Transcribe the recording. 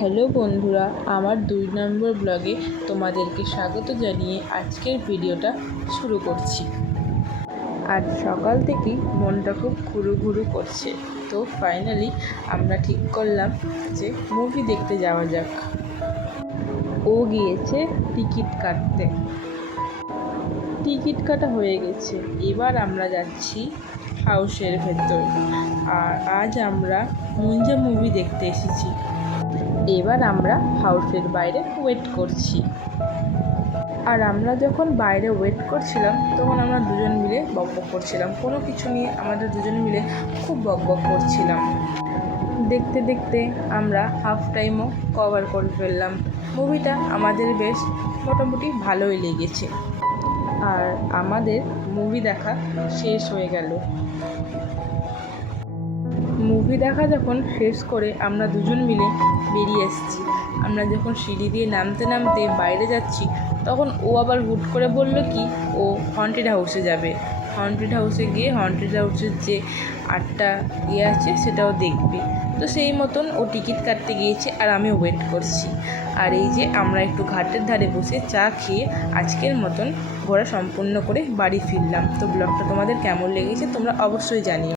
Hello বন্ধুরা, আমার দুই নম্বর ব্লগে তোমাদেরকে স্বাগত জানিয়ে আজকের ভিডিওটা শুরু করছি। আজ সকাল থেকেই মনটা খুব ঘুরু ঘুরু করছে। তো ফাইনালি আমরা ঠিক করলাম যে মুভি দেখতে যাওয়া যাক। ও গিয়েছে টিকিট কাটতে। টিকিট কাটা হয়ে গেছে। এবার আমরা যাচ্ছি হাউসের ভেতর। আর আজ আমরা মুঞ্জা মুভি দেখতে এসেছি। এবার আমরা হাউসের বাইরে ওয়েট করছি। আর আমরা যখন বাইরে ওয়েট করছিলাম, তখন আমরা দুজন মিলে বকবক করছিলাম। কোনো কিছু নিয়ে আমাদের দুজন মিলে খুব বকবক করছিলাম। দেখতে দেখতে আমরা হাফ টাইমও কভার করে ফেললাম। মুভিটা আমাদের বেশ মোটামুটি ভালোই লেগেছে। আর আমাদের মুভি দেখা শেষ হয়ে গেল। মুভি দেখা যখন শেষ করে আমরা দুজন মিলে বেরিয়ে এসেছি। আমরা যখন সিঁড়ি দিয়ে নামতে নামতে বাইরে যাচ্ছি, তখন ও আবার হুট করে বলল কি, ও হন্টেড হাউসে যাবে। হন্টেড হাউসে গিয়ে হন্টেড হাউসের যে আটটা ইয়ে আছে, সেটাও দেখবে। তো সেই মতন ও টিকিট কাটতে গিয়েছে আর আমি ওয়েট করছি। আর এই যে আমরা একটু ঘাটের ধারে বসে চা খেয়ে আজকের মতন ঘোরা সম্পূর্ণ করে বাড়ি ফিরলাম। তো ব্লগটা তোমাদের কেমন লেগেছে, তোমরা অবশ্যই জানিও।